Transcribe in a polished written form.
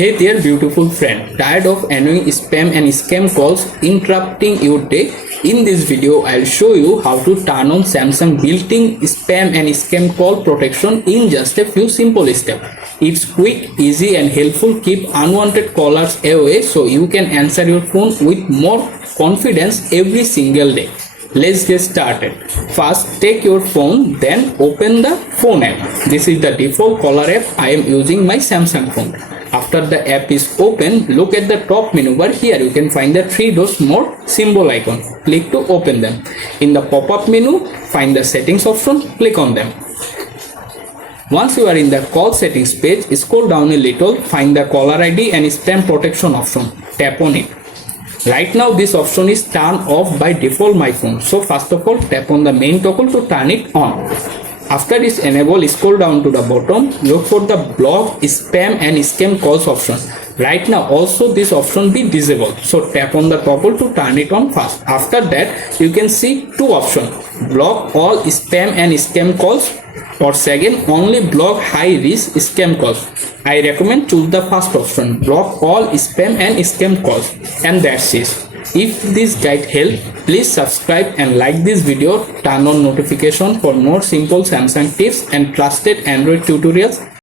Hey there, beautiful friend. Tired of annoying spam and scam calls interrupting your day? In this video, I'll show you how to turn on Samsung built-in spam and scam call protection in just a few simple steps. It's quick, easy and helpful. Keep unwanted callers away so you can answer your phone with more confidence every single day. Let's get started. First, take your phone, then open the phone app. This is the default caller app. I am using my Samsung phone. After the app is open, look at the top menu bar. Here you can find the three dots more symbol icon. Click to open them. In the pop-up menu, find the settings option. Click on them. Once you are in the call settings page, scroll down a little, find the caller ID and spam protection option. Tap on it. Right now this option is turned off by default my phone. So first of all, tap on the main toggle to turn it on. After this enable, scroll down to the bottom, look for the block spam and scam calls option. Right now also this option be disabled. So tap on the toggle to turn it on first. After that you can see two options. Block all spam and scam calls, or second, only block high risk scam calls. I recommend choose the first option, block all spam and scam calls, and that's it. If this guide helped, please subscribe and like this video. Turn on notification for more simple Samsung tips and trusted Android tutorials.